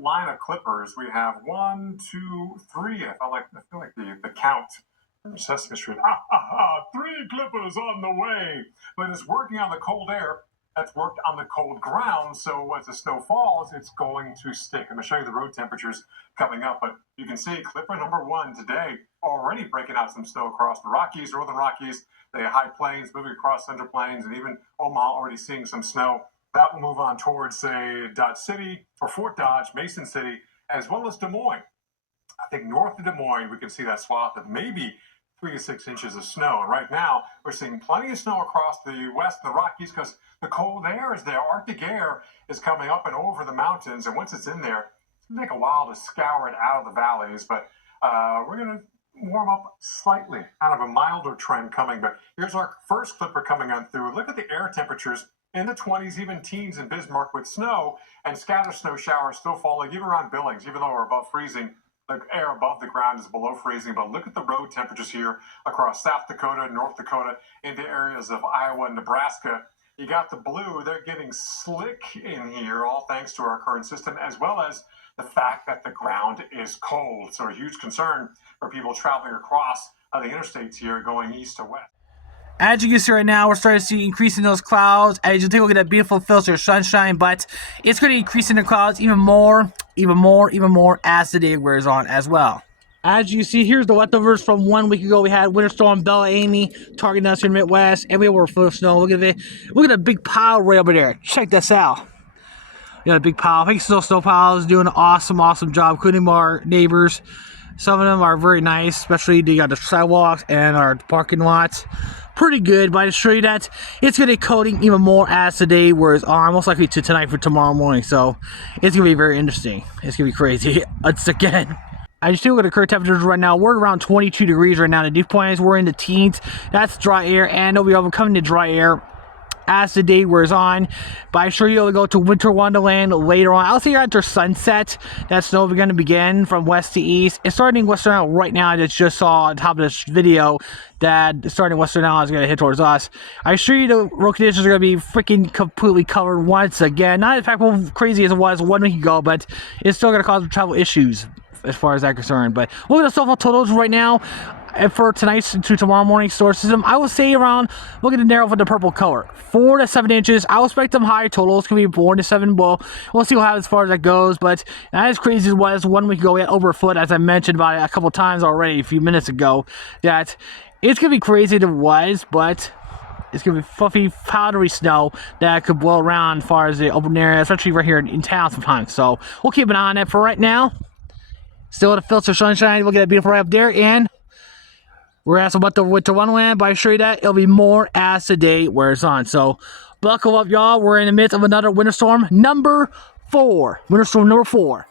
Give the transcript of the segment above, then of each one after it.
line of clippers. We have 1, 2, 3. I feel like the count from Sesame Street. Three clippers on the way. But it's working on the cold air. That's worked on the cold ground. So as the snow falls, it's going to stick. I'm going to show you the road temperatures coming up. But you can see clipper number 1 today already breaking out some snow across the Rockies, northern Rockies, the high plains, moving across Central Plains, and even Omaha already seeing some snow. That will move on towards, say, Dodge City or Fort Dodge, Mason City, as well as Des Moines. I think north of Des Moines, we can see that swath of maybe 3 to 6 inches of snow. And right now, we're seeing plenty of snow across the west, the Rockies, because the cold air is there. Arctic air is coming up and over the mountains. And once it's in there, it's going to take a while to scour it out of the valleys. But we're going to warm up slightly, kind of a milder trend coming. But here's our first clipper coming on through. Look at the air temperatures in the 20s, even teens in Bismarck with snow, and scattered snow showers still falling, even around Billings, even though we're above freezing. The air above the ground is below freezing, but look at the road temperatures here across South Dakota, North Dakota, into areas of Iowa and Nebraska. You got the blue, they're getting slick in here, all thanks to our current system, as well as the fact that the ground is cold. So a huge concern for people traveling across the interstates here going east to west. As you can see right now, we're starting to see increasing those clouds. As you take a look at that beautiful filter sunshine, but it's going to increase in the clouds even more as the day wears on as well. As you see, here's the leftovers from 1 week ago. We had Winter Storm Bella Amy targeting us here in the Midwest, and we were full of snow. Look at it. Look at the big pile right over there. Check this out. We got a big pile. I think Snow Pile is doing an awesome job, including our neighbors. Some of them are very nice, especially they got the sidewalks and our parking lots. Pretty good, but I assure you that it's going to be coating even more as the day wears on, most likely to tonight for tomorrow morning. So it's going to be very interesting. It's going to be crazy. Once again, I just look at the current temperatures right now. We're around 22 degrees right now. The dew points, we're in the teens. That's dry air, and it'll be overcoming the dry air as the day wears on. But I assure you it'll go to Winter Wonderland later on. I'll say after sunset, that snow is going to begin from west to east. It's starting western out right now. I just saw on top of this video that starting western out is going to hit towards us. I assure you the road conditions are going to be freaking completely covered once again. Not in fact crazy as it was 1 week ago, but it's still going to cause travel issues as far as that concerned. But look at the snowfall totals right now. And for tonight's to tomorrow morning storage system, I will say around, look at the narrow with the purple color, 4 to 7 inches. I will expect them higher totals, can be 4 to 7. Well, we'll see what happens as far as that goes. But not as crazy as it was 1 week ago. We had over a foot, as I mentioned about it a couple times already a few minutes ago. That it's gonna be crazy as it was, but it's gonna be fluffy, powdery snow that could blow around as far as the open area, especially right here in town sometimes. So we'll keep an eye on that. For right now, still the filter sunshine. Look at that beautiful right up there, and we're asking about the Winter Wonderland, but I assure you that it'll be more as the day wears on. So buckle up, y'all. We're in the midst of another winter storm number 4. Winter storm number 4.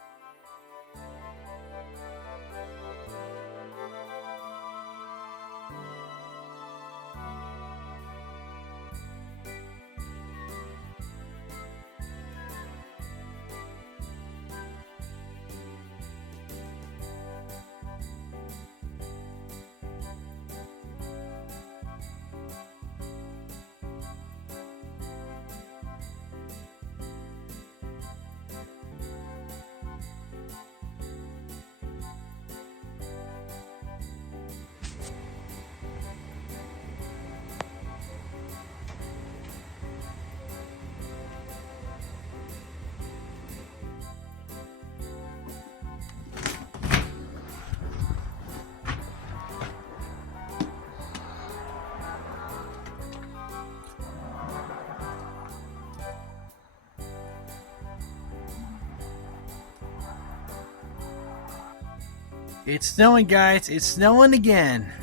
It's snowing, guys. It's snowing again.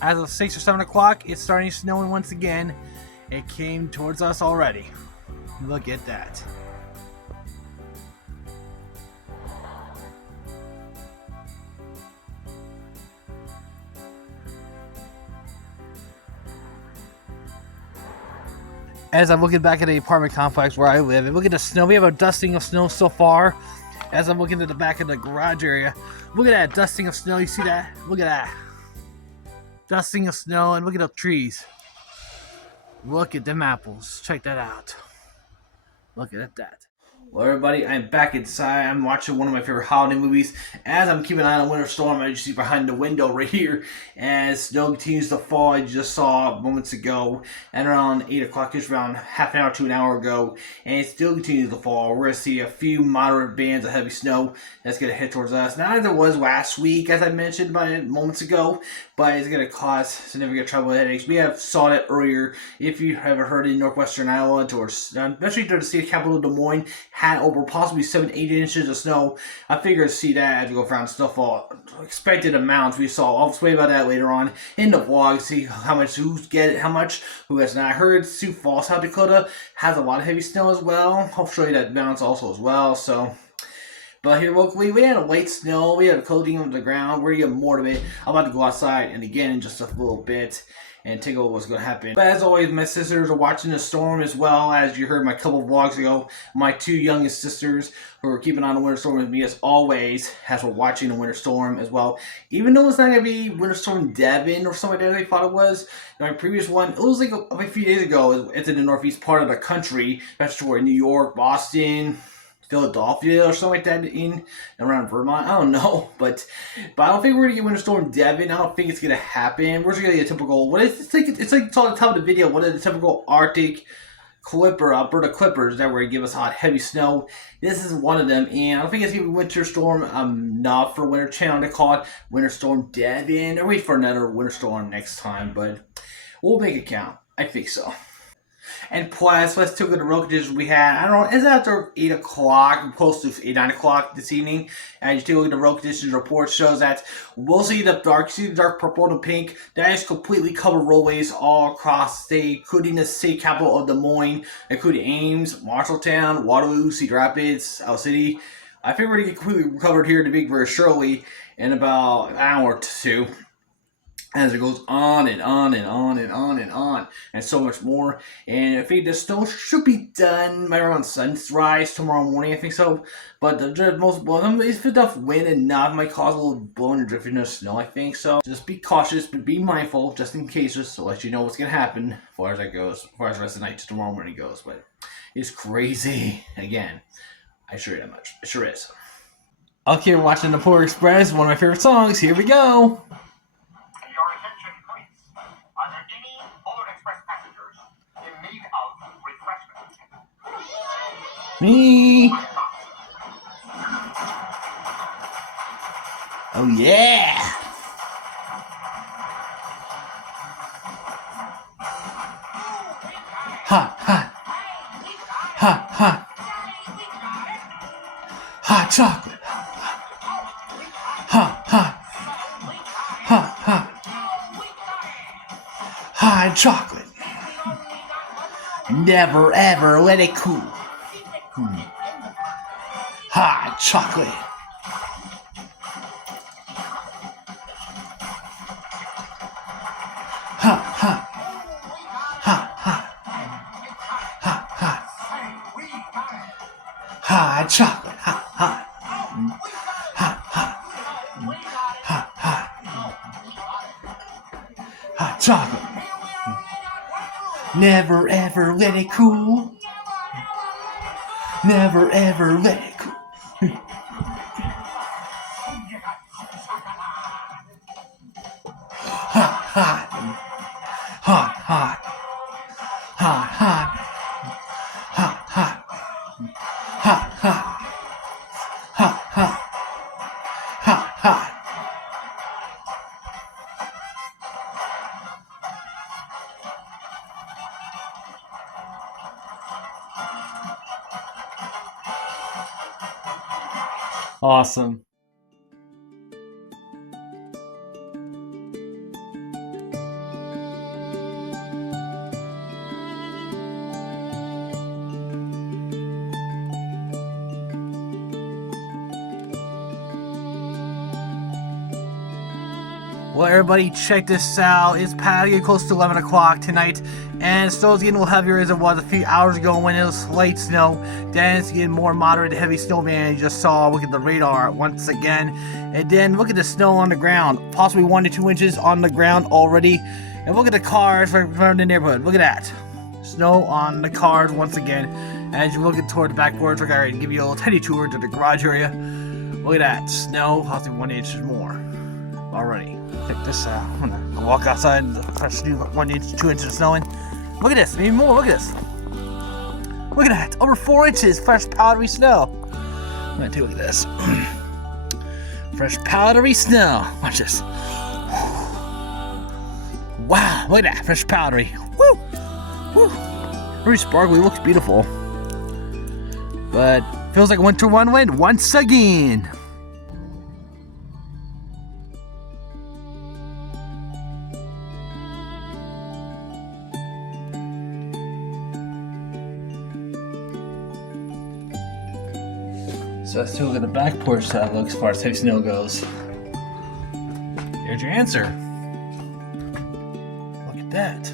As of 6 or 7 o'clock, it's starting snowing once again. It came towards us already. Look at that. As I'm looking back at the apartment complex where I live, and look at the snow. We have a dusting of snow so far. As I'm looking at the back of the garage area, look at that dusting of snow. You see that? Look at that. Dusting of snow, and look at the trees. Look at them apples. Check that out. Look at that. Well, everybody, I'm back inside. I'm watching one of my favorite holiday movies. As I'm keeping an eye on Winter Storm, as you see behind the window right here, as snow continues to fall, I just saw moments ago, and around 8 o'clock, just around half an hour to an hour ago, and it still continues to fall. We're going to see a few moderate bands of heavy snow that's going to hit towards us. Not as it was last week, as I mentioned moments ago, but it's going to cause significant trouble and headaches. We have saw it earlier. If you haven't heard, in northwestern Iowa, towards, especially to the state capital, Des Moines, had over possibly 7-8 inches of snow. I figured to see that as we go around Snowfall. Expected amounts we saw. I'll explain about that later on in the vlog. See how much who's get it, how much who has not. I heard Sioux Falls, South Dakota has a lot of heavy snow as well. I'll show you that balance also as well. So. But here locally, we had a light snow. We had a coating on the ground. We're going to get more of it. I'm about to go outside and again in just a little bit and take a look what's going to happen. But as always, my sisters are watching the storm as well. As you heard my couple of vlogs ago, my two youngest sisters who are keeping on the winter storm with me as always, as we're watching the winter storm as well. Even though it's not going to be winter storm Devin or something like that I thought it was. My previous one, it was like a few days ago. It's in the northeast part of the country. That's where New York, Boston, Philadelphia or something like that in around Vermont. I don't know, but I don't think we're gonna get Winter Storm Devin. I don't think it's gonna happen. We're just gonna get a typical it's like on the top of the video. What are the typical Arctic Alberta Clippers that were gonna give us hot heavy snow? This is one of them, and I don't think it's gonna be Winter Storm enough for Winter Channel to call it Winter Storm Devin. Or wait for another Winter Storm next time, but we'll make it count. I think so. And plus, let's take a look at the road conditions we had. I don't know, it's after 8 o'clock, close to 8, 9 o'clock this evening. And you take a look at the road conditions report, shows that we'll see the dark purple and pink. That is completely covered roadways all across the state, including the state capital of Des Moines, including Ames, Marshalltown, Waterloo, Cedar Rapids, South City. I think we're going to get completely covered here in the Big Bear Shirley in about an hour or two. As it goes on and on and on and on and on, and so much more. And I think the snow should be done by around sunrise tomorrow morning, I think so. But the most, if enough wind enough, might cause a little blowing and drifting of snow, I think so. Just be cautious, but be mindful, just in case, just to let you know what's going to happen as far as that goes, as far as the rest of the night to tomorrow morning goes. But it's crazy. Again, I assure you that much. It sure is. Okay, we're watching the Polar Express, one of my favorite songs. Here we go. Me. Oh yeah. Hot, hot. Hot, hot. Hot chocolate. Hot, hot. Hot, hot. Hot chocolate. Never ever let it cool. Hot chocolate. Hot, hot. Hot, hot. Hot, hot. Hot chocolate. Hot, hot. Hot, hot. Hot, hot. Hot chocolate. Never ever let it cool. Never ever let it cool. Hot, hot. Hot, hot. Hot, hot. Hot, hot. Hot, hot. Hot, hot. Hot, hot. Awesome. Well, everybody, check this out. It's getting close to 11 o'clock tonight, and snow's getting a little heavier as it was a few hours ago when it was light snow. Then it's getting more moderate heavy snow, man. You just saw, look at the radar once again. And then look at the snow on the ground. Possibly 1 to 2 inches on the ground already. And look at the cars right from the neighborhood. Look at that. Snow on the cars once again. As you're looking toward the backboards, we're going to give you a little tiny tour to the garage area. Look at that, snow, possibly 1 inch or more already. Check this out. I'm gonna walk outside, the fresh new 1 inch, 2 inches of snowing. Look at this, maybe more, look at this. Look at that, over 4 inches, fresh powdery snow. I'm gonna take a look at this. Fresh powdery snow, watch this. Wow, look at that, fresh powdery. Woo! Woo! Very sparkly, looks beautiful. But feels like a winter wonderland once again. So let's take a look at the back porch how it looks as far as heavy snow goes. There's your answer. Look at that.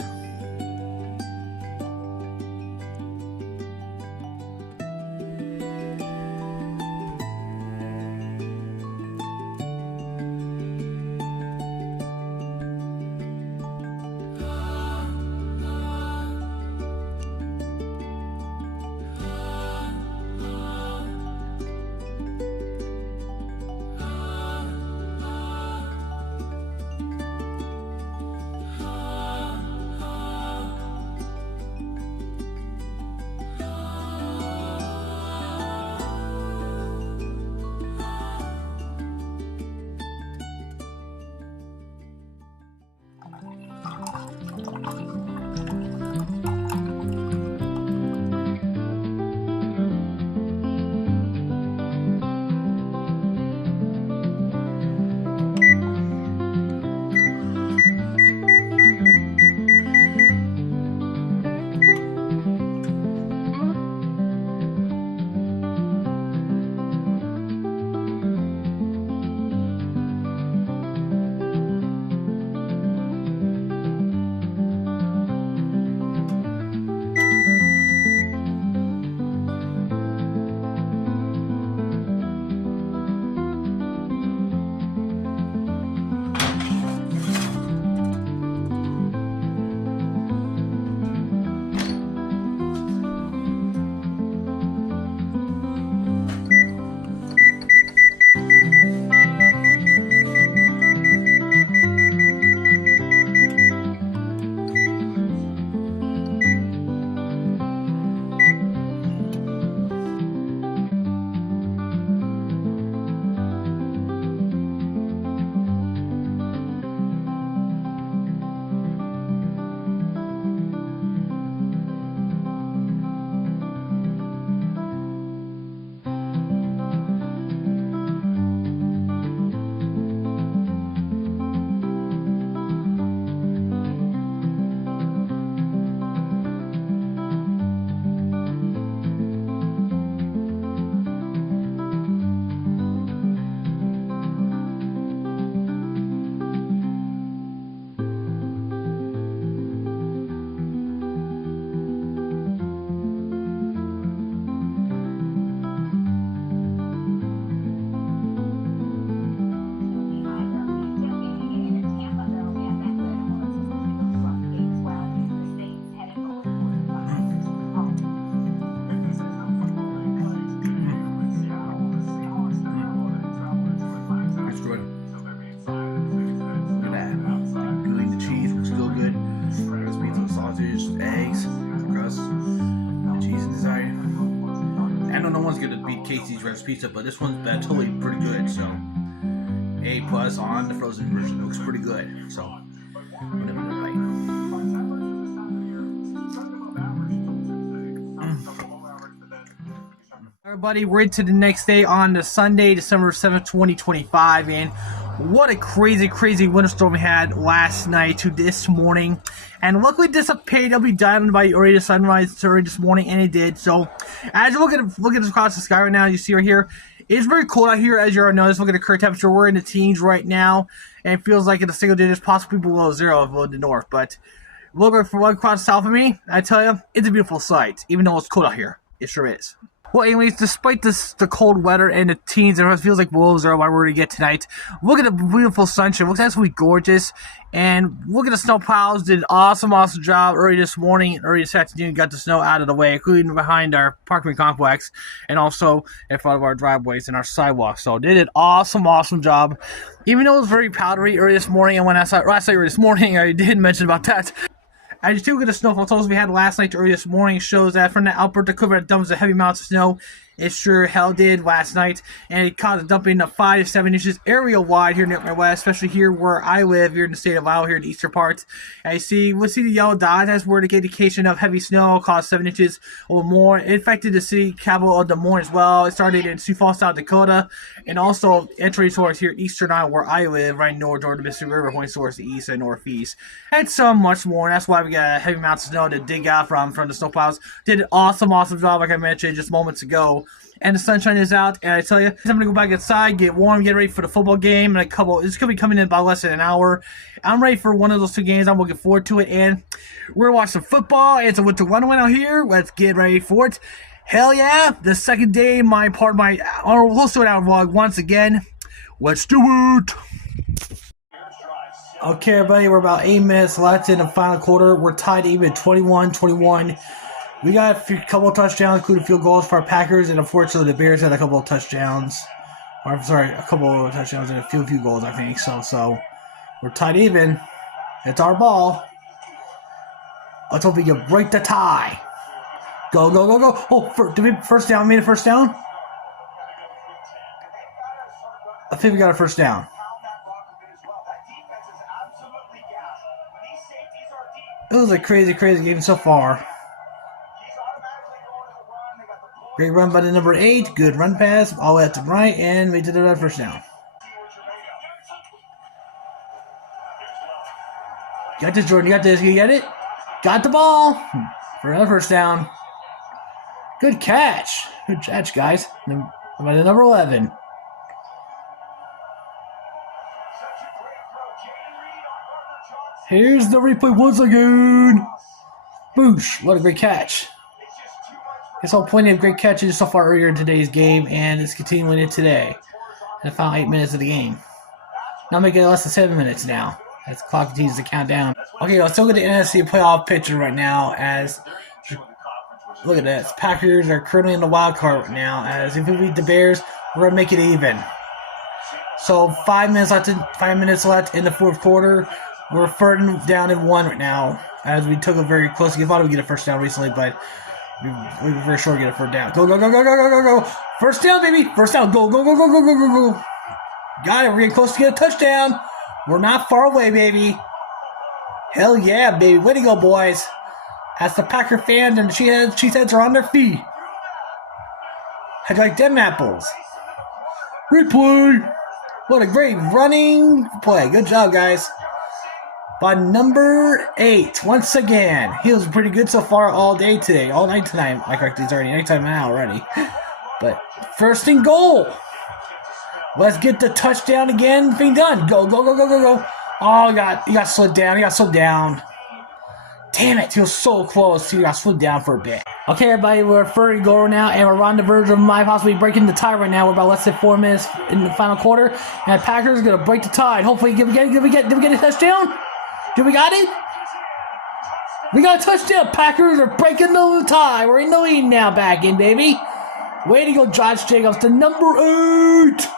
Casey's Revs Pizza, but this one's been totally pretty good. So A+ on the frozen version. It looks pretty good. So whatever the bite. Everybody, we're into the next day on the Sunday, December 7th, 2025, and what a crazy winter storm we had last night to this morning. And luckily dissipated. It'll be done by already sunrise early this morning, and it did. So as you look at across the sky right now, you see right here, it's very cold out here, as you already noticed. Look at the current temperature. We're in the teens right now, and it feels like in the single digits, possibly below zero in the north. But look from one across south of me, I tell you, it's a beautiful sight, even though it's cold out here. It sure is. Well, anyways, despite the cold weather and the teens, and it feels like wolves are what we're going to get tonight. Look at the beautiful sunshine. It looks absolutely gorgeous. And look at the snow plows. Did an awesome job early this morning, early this afternoon. Got the snow out of the way, including behind our parking complex and also in front of our driveways and our sidewalks. So they did an awesome job. Even though it was very powdery early this morning, and when I saw it last night early this morning, I did mention about that. I just took a look at the snowfall totals we had last night to early this morning. Shows that from the Alberta cover that dumps a heavy amounts of snow. It sure hell did last night, and it caused a dumping of 5 to 7 inches area-wide here in the West, especially here where I live, here in the state of Iowa, here in the eastern parts. We'll see the yellow dot. That's where the indication of heavy snow caused 7 inches or more. It affected the city capital of Des Moines as well. It started in Sioux Falls, South Dakota, and also entry towards here in eastern Iowa, where I live, right north toward the Mississippi River, pointing towards the east and northeast, and so much more. And that's why we got heavy amounts of snow to dig out from the snowplows. Did an awesome job, like I mentioned just moments ago. And the sunshine is out, and I tell you, I'm gonna go back outside, get warm, get ready for the football game, and it's gonna be coming in about less than an hour. I'm ready for one of those two games. I'm looking forward to it, and we're gonna watch some football. It's a winter wonderland out here. Let's get ready for it. Hell yeah! The second day, my we'll start out vlog once again. Let's do it. Okay, everybody, we're about 8 minutes left in the final quarter. We're tied even 21-21. We got a couple of touchdowns, including field goals for our Packers, and unfortunately the Bears had a couple of touchdowns. Or, I'm sorry, a couple of touchdowns and a few goals, I think. So we're tied even. It's our ball. Let's hope we can break the tie. Go. Oh, did we first down? Made a first down? I think we got a first down. It was a crazy game so far. Great run by the number 8. Good run pass. All left and right. And we did another first down. Got this, Jordan. You got this. You get it? Got the ball. For another first down. Good catch. Good catch, guys. By the number 11. Here's the replay once again. Boosh. What a great catch. I saw plenty of great catches so far earlier in today's game, and it's continuing it today. In the final 8 minutes of the game. Now making it less than 7 minutes now, as the clock continues to count down. Okay, let's look at the NFC playoff picture right now. As look at this, Packers are currently in the wild card right now. As if we beat the Bears, we're gonna make it even. So 5 minutes left in the fourth quarter. We're third down and 1 right now. As we took a very close. I thought we get a first down recently, but. We were very sure to get a first down. Go. First down, baby. First down. Go. Got it. We're getting close to get a touchdown. We're not far away, baby. Hell yeah, baby. Way to go, boys. As the Packer fans and the Cheeseheads are on their feet. How'd you like them apples? Replay. What a great running play. Good job, guys. By number 8, once again. He was pretty good so far all day today. All night tonight. I correct, he's already anytime now already. But first and goal. Let's get the touchdown again. Thing done. Go. Oh, he got slowed down. Damn it. He was so close. He got slowed down for a bit. Okay, everybody. We're third and goal now, and we're on the verge of possibly breaking the tie right now. We're about less than 4 minutes in the final quarter. And the Packers are going to break the tie. Hopefully, did we get a touchdown? Do we got it? We got a touchdown. Packers are breaking the tie. We're in the lead now. Back in, baby. Way to go, Josh Jacobs, to number 8.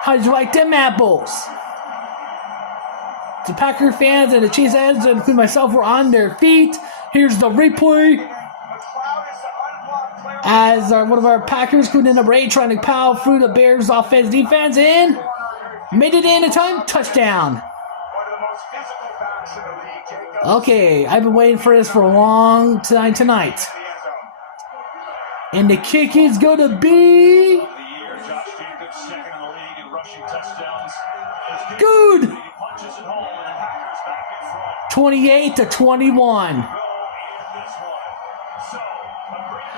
How did you like them apples? The Packer fans and the Cheeseheads, including myself, were on their feet. Here's the replay. As one of our Packers, including number 8, trying to power through the Bears' defense, and made it in a time. Touchdown. Okay, I've been waiting for this for a long time tonight. And the kick is going to be... Good! 28-21.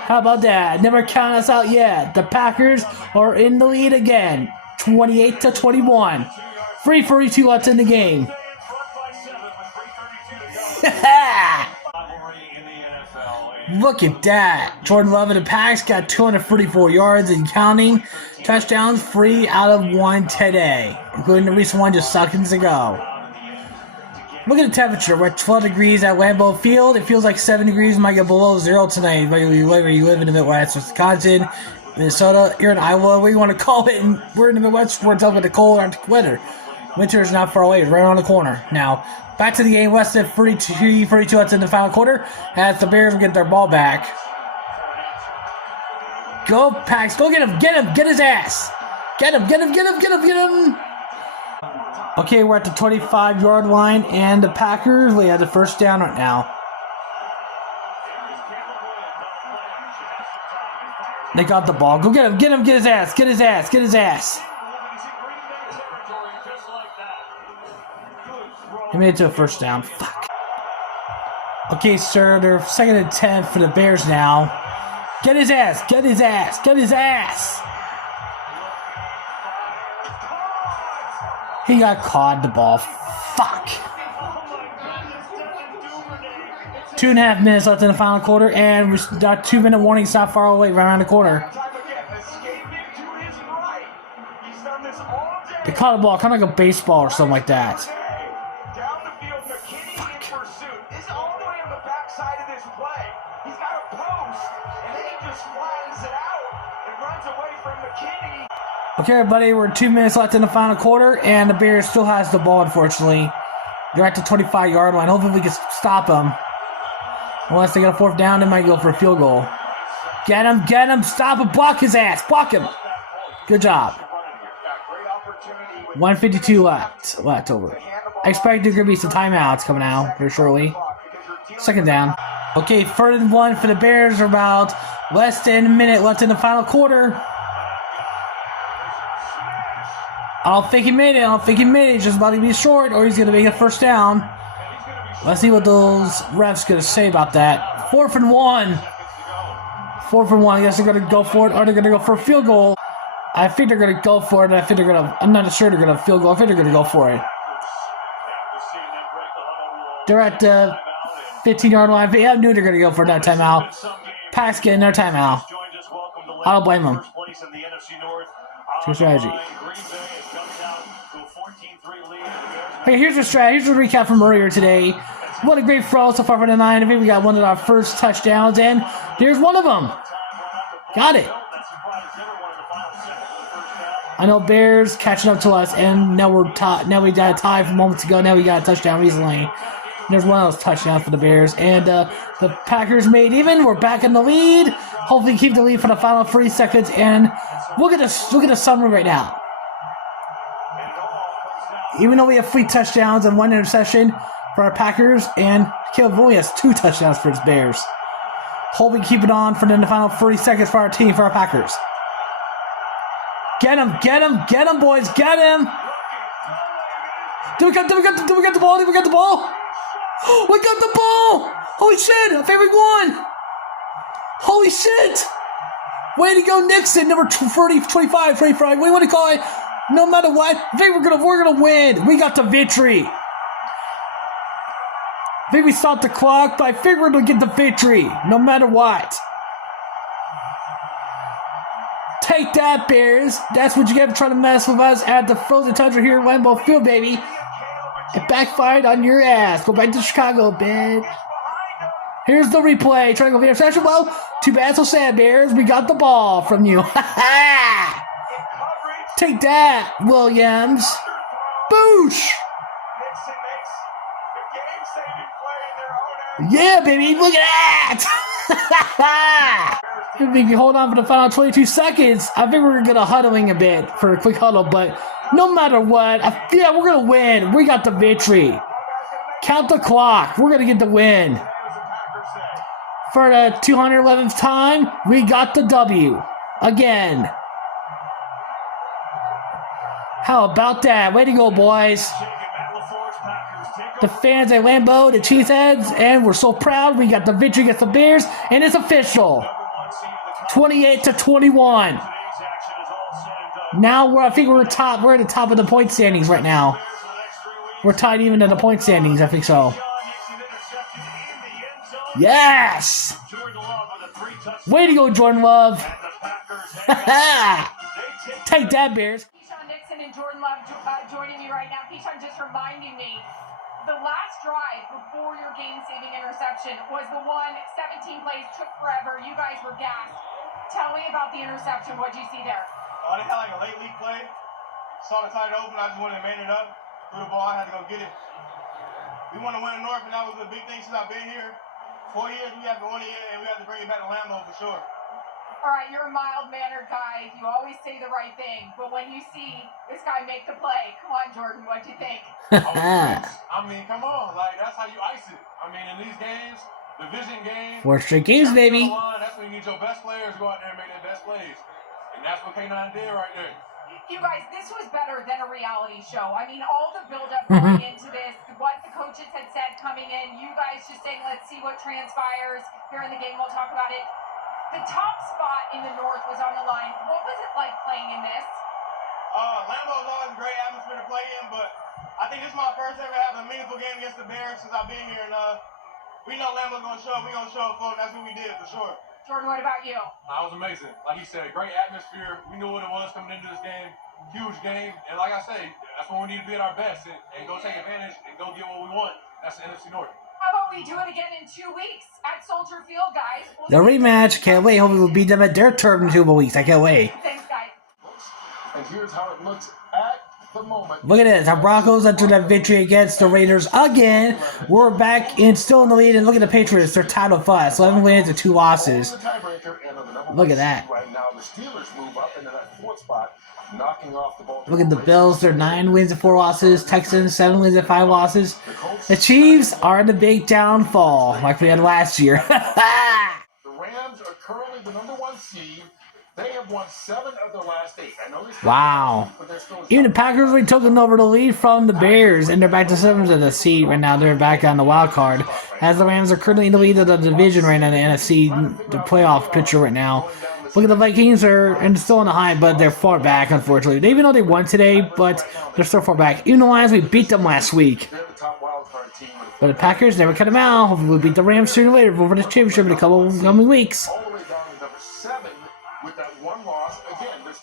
How about that? Never count us out yet. The Packers are in the lead again. 28-21. 3:42 left in the game. Look at that. Jordan Love in the Packs got 244 yards and counting. Touchdowns, 3 out of 1 today, including the recent one just seconds ago. Look at the temperature. We're at 12 degrees at LAMBEAU Field. It feels like 7 degrees. Might get below 0 tonight. Where you live in the Midwest, Wisconsin, Minnesota. You're in Iowa. What do you want to call it? And we're in the Midwest. We're talking about the cold Arctic weather. Winter is not far away. It's right around the corner. Now, back to the game. West at 42 that's in the final quarter. As the Bears will get their ball back. Go, Pax. Go get him. Get him. Get his ass. Get him. Get him. Get him. Get him. Get him. Okay, we're at the 25-yard line, and the Packers, we have the first down right now. They got the ball. Go get him. Get him. Get his ass. Get his ass. Get his ass. He made it to a first down. Fuck. Okay, sir, they're second and 10 for the Bears now. Get his ass. Get his ass. Get his ass. He got caught the ball. Fuck. 2.5 minutes left in the final quarter, and we got 2-minute warning. It's not far away, right around the corner. They caught the ball, kind of like a baseball or something like that. Fuck. Okay, everybody, we're 2 minutes left in the final quarter, and the Bears still has the ball, unfortunately. They're at the 25-yard line. Hopefully we can stop them. Unless they get a fourth down, they might go for a field goal. Get him, stop him, block his ass, block him. Good job. 1:52 left over. I expect there could be some timeouts coming out here shortly. Second down. Okay, 3rd and 1 for the Bears. About less than a minute left in the final quarter. I don't think he made it. He's just about to be short, or he's going to make a first down. Let's see what those refs going to say about that. 4th and 1. 4th and 1. I guess they're going to go for it, or they're going to go for a field goal. I think they're going to go for it. I'm not sure they're going to field goal. I think they're going to go for it. They're at the 15-yard line. But yeah, I knew they're going to go for that timeout. Pass getting their timeout. I don't blame them. True strategy. Okay, here's the strategy. Here's the recap from earlier today. What a great throw so far for the 9. I think we got one of our first touchdowns, and here's one of them. Got it. I know Bears catching up to us, and now we got a tie from moments ago. Now we got a touchdown recently. There's one of those touchdowns for the Bears, and the Packers made even. We're back in the lead. Hopefully, keep the lead for the final 3 seconds, and look at the summary right now. Even though we have 3 touchdowns and 1 interception for our Packers, and Caleb only has 2 touchdowns for his Bears. Hope we keep it on for the final 30 seconds for our team, for our Packers. Get him, boys, get him! Do we got the ball? We got the ball! Holy shit, our favorite one! Holy shit! Way to go, Nixon, number 25. What do you want to call it? No matter what, I think we're gonna win. We got the victory. I think we stopped the clock, but I think we're gonna get the victory, no matter what. Take that, Bears. That's what you get for trying to mess with us at the frozen tundra here at LAMBEAU Field, baby. It backfired on your ass. Go back to Chicago, bitch. Here's the replay. Trying to go for the interception. Well, too bad, so sad, Bears. We got the ball from you. Take that, Williams. Boosh. Yeah, baby. Look at that. If we can hold on for the final 22 seconds, I think we're going to huddling a bit for a quick huddle, but no matter what, we're going to win. We got the victory. Count the clock. We're going to get the win. For the 211th time, we got the W. Again. How about that? Way to go, boys. The fans at LAMBEAU, the Cheeseheads, and we're so proud. We got the victory against the Bears, and it's official. 28-21. Now I think we're top. We're at the top of the point standings right now. We're tied even in the point standings. I think so. Yes. Way to go, Jordan Love. Take that, Bears. Keyshawn Nixon and Jordan Love joining me right now. Keyshawn just reminding me, the last drive before your game-saving interception was the one, 17 plays, took forever. You guys were gassed. Tell me about the interception. What did you see there? They had like a late leak play. Saw the tight open. I just wanted to man it up. Threw the ball. I had to go get it. We want to win the North, and that was a big thing since I've been here. 4 years, we have to win it, and we have to bring it back to LAMBEAU for sure. All right, you're a mild-mannered guy. You always say the right thing. But when you see this guy make the play, come on, Jordan, what'd you think? I mean, come on. Like, that's how you ice it. I mean, in these games, division games. 4 straight games, baby. That's when you need your best players to go out there and make their best plays. And that's what K9 did right there. You guys, this was better than a reality show. I mean, all the build-up going into this, what the coaches had said coming in, you guys just saying, let's see what transpires here in the game. We'll talk about it. The top spot in the North was on the line. What was it like playing in this? LAMBEAU's always a great atmosphere to play in, but I think this is my first ever having a meaningful game against the Bears since I've been here. And we know LAMBEAU's going to show up. We're going to show up for them. That's what we did for sure. Jordan, what about you? That was amazing. Like he said, great atmosphere. We knew what it was coming into this game. Huge game. And like I say, that's when we need to be at our best and go take advantage and go get what we want. That's the NFC North. How about we do it again in 2 weeks at Soldier Field, guys? The rematch. Can't wait. Hopefully we'll beat them at their turf in 2 weeks. I can't wait. Thanks, guys. And here's how it looks at the moment. Look at this. The Broncos after that victory against the Raiders again. We're back and still in the lead. And look at the Patriots. They're tied with us. 11 wins and 2 losses. Look at that. Right now, the Steelers move up into that 4th spot, knocking off the ball. Look at the Bills. They're 9 wins and 4 losses. Texans 7 wins and 5 losses. The Chiefs are the big downfall, like we had last year. The Rams are currently the #1 seed. They have won 7 of their last 8. I know Wow. Even the Packers already took over the lead from the Bears, and they're back to 7th of the seed right now. They're back on the wild card. As the Rams are currently in the lead of the division right now, the NFC, the playoff picture right now. Look at the Vikings are still on the high, but they're far back, unfortunately. Even though they won today, but they're still far back. Even the Lions, we beat them last week. But the Packers never cut them out. Hopefully we'll beat the Rams sooner or later for the championship in a couple coming weeks.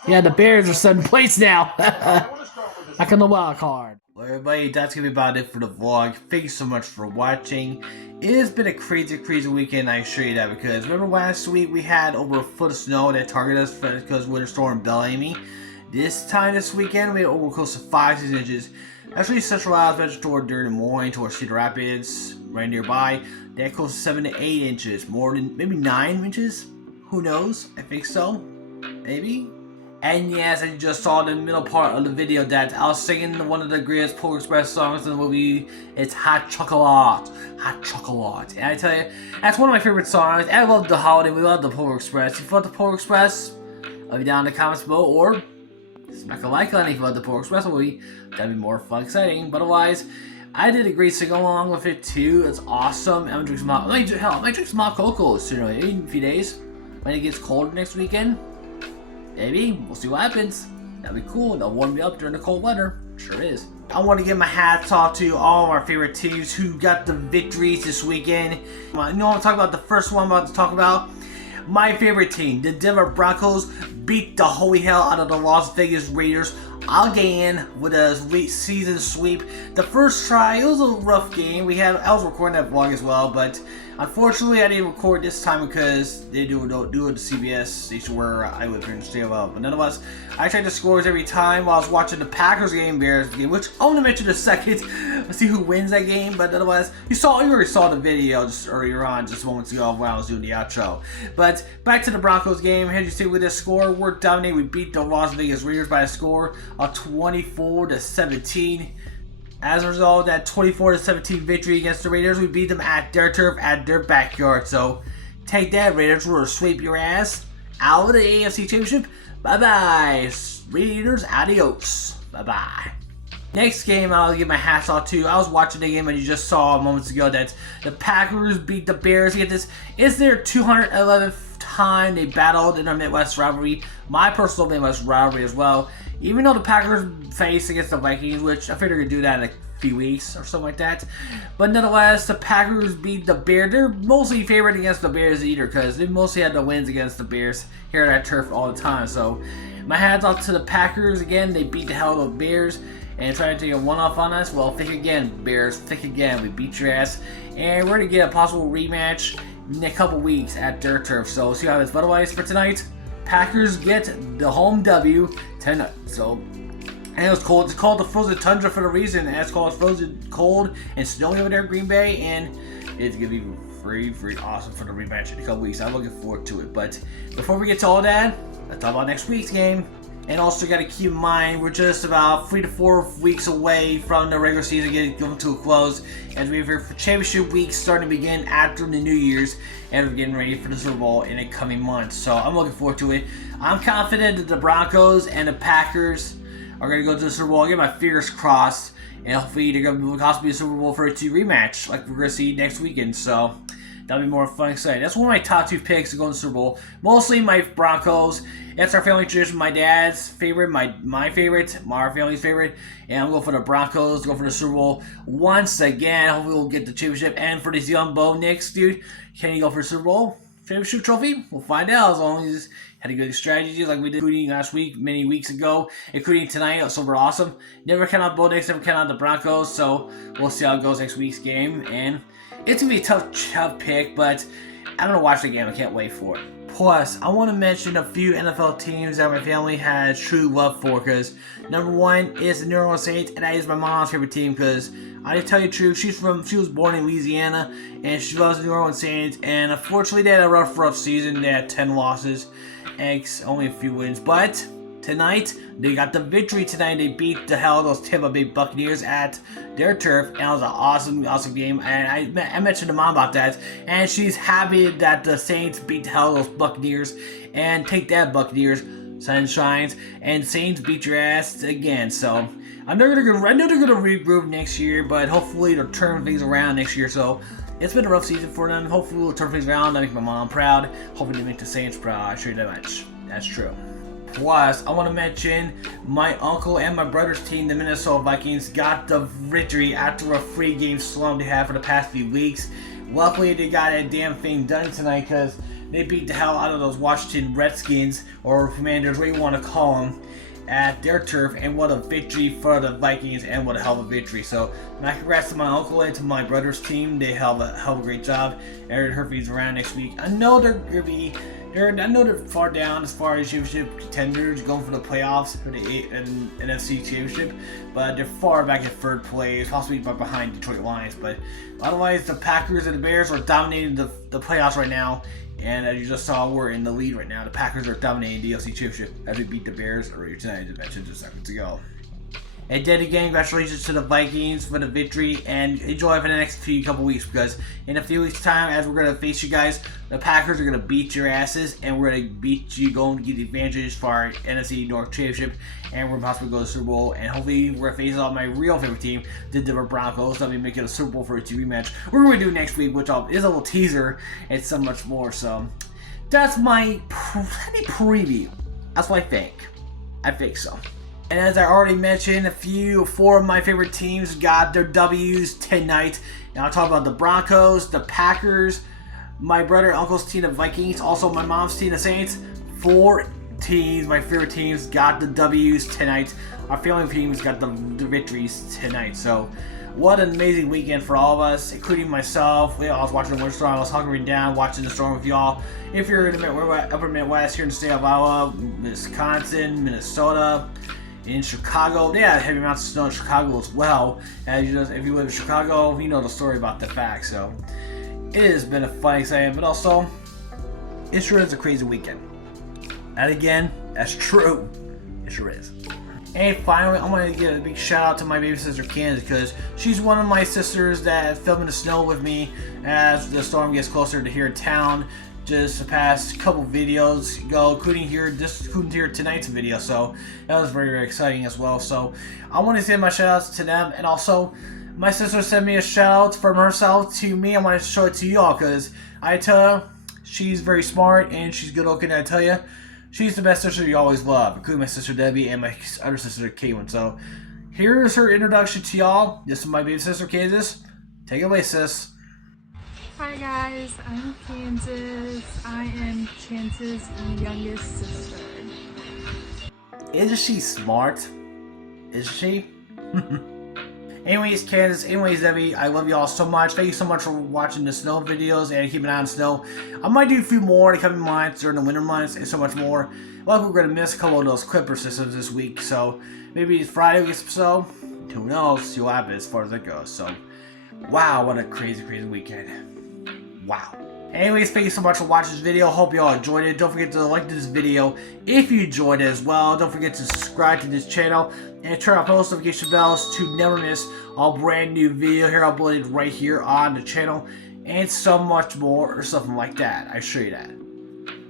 Yeah, the Bears are 7th place now. Back on the wild card. Well, everybody, that's going to be about it for the vlog. Thank you so much for watching. It has been a crazy, crazy weekend, I assure you that, because remember last week we had over a foot of snow that targeted us because Winter Storm Bellamy. This time this weekend we had over close to 5-6 inches. Actually, centralized vegetable during the morning towards Cedar Rapids, right nearby. They had close to 7 to 8 inches, more than maybe 9 inches. Who knows? I think so. Maybe. And yes, I just saw the middle part of the video that I was singing one of the greatest Polar Express songs in the movie. It's Hot Chocolate. Hot Chocolate. And I tell you, that's one of my favorite songs. I love the holiday. We love the Polar Express. If you love the Polar Express, let me down in the comments below, or smack a like on it if you love the Polar Express movie. That'd be more fun, exciting. But otherwise, I did a great sing along with it too. It's awesome. I'm gonna drink some hot. I might drink some hot cocoa soon in a few days. When it gets colder next weekend. Maybe. We'll see what happens. That'd be cool. That'll warm me up during the cold weather. Sure is. I want to give my hats off to all of our favorite teams who got the victories this weekend. I know I'm talking about the first one I'm about to talk about. My favorite team, the Denver Broncos, beat the holy hell out of the Las Vegas Raiders again with a season sweep. The first try, it was a rough game. I was recording that vlog as well, but unfortunately I didn't record this time because they do it at the CBS station where I live here in Snowfall. But nonetheless, I checked the scores every time while I was watching the Packers game, Bears game, which I'm gonna mention in a second. Let's see who wins that game. But nonetheless, you already saw the video just earlier on, just moments ago when I was doing the outro. But back to the Broncos game. As you see with this score, we're dominating. We beat the Las Vegas Raiders by a score of 24-17. As a result of that 24-17 victory against the Raiders, we beat them at their turf, at their backyard. So, take that, Raiders. We're going to sweep your ass out of the AFC Championship. Bye-bye. Raiders, adios. Bye-bye. Next game, I'll give my hats off to. I was watching the game and you just saw moments ago that the Packers beat the Bears. Get this, it's their 211th time they battled in our Midwest rivalry, my personal Midwest rivalry as well. Even though the Packers faced against the Vikings, which I figured they'd do that in a few weeks or something like that. But nonetheless, the Packers beat the Bears. They're mostly favored against the Bears either because they mostly had the wins against the Bears here at that turf all the time. So my hats off to the Packers again. They beat the hell out of the Bears and trying to take a one-off on us. Well, think again, Bears. Think again. We beat your ass. And we're going to get a possible rematch in a couple weeks at their turf. So see how it's. But otherwise, for tonight, Packers get the home W tonight. So, and it was cold. It's called the Frozen Tundra for a reason. It's called Frozen Cold and Snowy over there in Green Bay. And it's going to be very awesome for the rematch in a couple weeks. I'm looking forward to it. But before we get to all that, let's talk about next week's game. And also got to keep in mind, we're just about 3 to 4 weeks away from the regular season getting to a close, as we have for championship week starting to begin after the New Year's, and we're getting ready for the Super Bowl in the coming months. So I'm looking forward to it. I'm confident that the Broncos and the Packers are going to go to the Super Bowl. I get my fingers crossed, and hopefully they're going to possibly a Super Bowl 32 rematch, like we're going to see next weekend. So that'll be more fun, exciting. That's one of my top 2 picks to go to the Super Bowl. Mostly my Broncos. That's our family tradition. My dad's favorite, my favorite, our family's favorite. And I'm going for the Broncos, go for the Super Bowl once again. Hopefully we'll get the championship. And for these young Bo Nix, dude, can he go for the Super Bowl championship trophy? We'll find out as long as he had a good strategies like we did including last week, many weeks ago, including tonight. So we're awesome. Never count out Bo Nix, never count out the Broncos. So we'll see how it goes next week's game. And it's going to be a tough pick, but I'm going to watch the game. I can't wait for it. Plus, I want to mention a few NFL teams that my family has true love for, because number one is the New Orleans Saints, and that is my mom's favorite team, because I tell you the truth, she was born in Louisiana, and she loves the New Orleans Saints, and unfortunately they had a rough season. They had 10 losses, and only a few wins, but tonight, they got the victory tonight. They beat the hell out of those Tampa Bay Buccaneers at their turf, and it was an awesome game. And I mentioned to Mom about that, and she's happy that the Saints beat the hell out of those Buccaneers. And take that, Buccaneers, sunshines, and Saints beat your ass again. So I know they're gonna regroup next year, but hopefully they'll turn things around next year. So it's been a rough season for them. Hopefully we'll turn things around. That'll make my mom proud. Hopefully they make the Saints proud. I assure you that much. That's true. Plus, I want to mention my uncle and my brother's team, the Minnesota Vikings, got the victory after a 3-game slump they had for the past few weeks. Luckily, they got that damn thing done tonight because they beat the hell out of those Washington Redskins, or Commanders, what you want to call them, at their turf. And what a victory for the Vikings, and what a hell of a victory. So, my congrats to my uncle and to my brother's team. They held a great job. Aaron Herfey's around next week. I know they're going to be... I know they're far down as far as championship contenders going for the playoffs for the NFC Championship, but they're far back in 3rd place, possibly behind Detroit Lions. But otherwise, the Packers and the Bears are dominating the playoffs right now, and as you just saw, we're in the lead right now. The Packers are dominating the NFC Championship as we beat the Bears earlier tonight, as I mentioned just seconds ago. And then again, congratulations to the Vikings for the victory, and enjoy for the next couple weeks, because in a few weeks' time, as we're going to face you guys, the Packers are going to beat your asses, and we're going to beat you, going to get the advantage for our NFC North Championship, and we're possibly going to the Super Bowl, and hopefully we're going to face off my real favorite team, the Denver Broncos. That'll be making a Super Bowl 32 rematch. We're going to do next week, which is a little teaser, and so much more. So that's my preview. That's what I think. I think so. And as I already mentioned, 4 of my favorite teams got their W's tonight. Now I'll talk about the Broncos, the Packers, my brother and uncle's team, the Vikings, also my mom's team, the Saints. 4 teams, my favorite teams, got the W's tonight. Our family teams got the victories tonight. So what an amazing weekend for all of us, including myself. I was watching the Winter Storm. I was hunkering down, watching the storm with y'all. If you're in the upper Midwest, here in the state of Iowa, Wisconsin, Minnesota, in Chicago, they had heavy amounts of snow in Chicago as well. As you know, if you live in Chicago, you know the story about the fact. So it has been a fun, exciting, but also it sure is a crazy weekend. And again, that's true. It sure is. And finally, I want to give a big shout out to my baby sister Candace, because she's one of my sisters that filmed in the snow with me as the storm gets closer to here in town. Just the past couple videos ago, including here tonight's video. So that was very exciting as well. So I want to send my shout outs to them, and also my sister sent me a shout out from herself to me. I want to show it to y'all because I tell her She's very smart and she's good looking, I tell you. She's the best sister you always love, including my sister Debbie and my other sister Caitlin. So here's her introduction to y'all. This is my baby sister Kansas. Take it away, sis. Hi guys, I'm Kansas. I am Chance's youngest sister. Isn't she smart? Isn't she? Anyways, Kansas, anyways, Debbie, I love y'all so much. Thank you so much for watching the snow videos and keeping an eye on snow. I might do a few more in the coming months during the winter months and so much more. Well, we're going to miss a couple of those Clipper systems this week, so maybe Friday week's episode. Who knows? See what happens as far as that goes. So, wow, what a crazy, crazy weekend. Wow. Anyways, thank you so much for watching this video. Hope you all enjoyed it. Don't forget to like this video if you enjoyed it as well. Don't forget to subscribe to this channel and turn on post notification bells to never miss a brand new video here uploaded right here on the channel and so much more or something like that. I assure you that.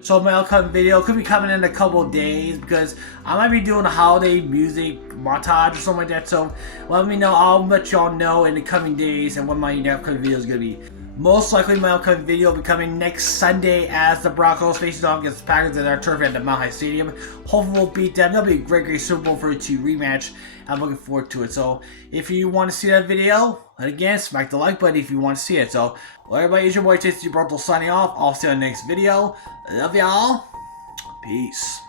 So my upcoming video could be coming in a couple of days because I might be doing a holiday music montage or something like that. So let me know. I'll let y'all know in the coming days and when my upcoming video is going to be. Most likely my upcoming video will be coming next Sunday as the Broncos face off against the Packers at their turf at the Mount High Stadium. Hopefully we'll beat them. That'll be a great, great Super Bowl for a two rematch. I'm looking forward to it. So if you want to see that video, again, smack the like button if you want to see it. So well, everybody, it's your boy Chase Gibraltar signing off. I'll see you on the next video. Love y'all. Peace.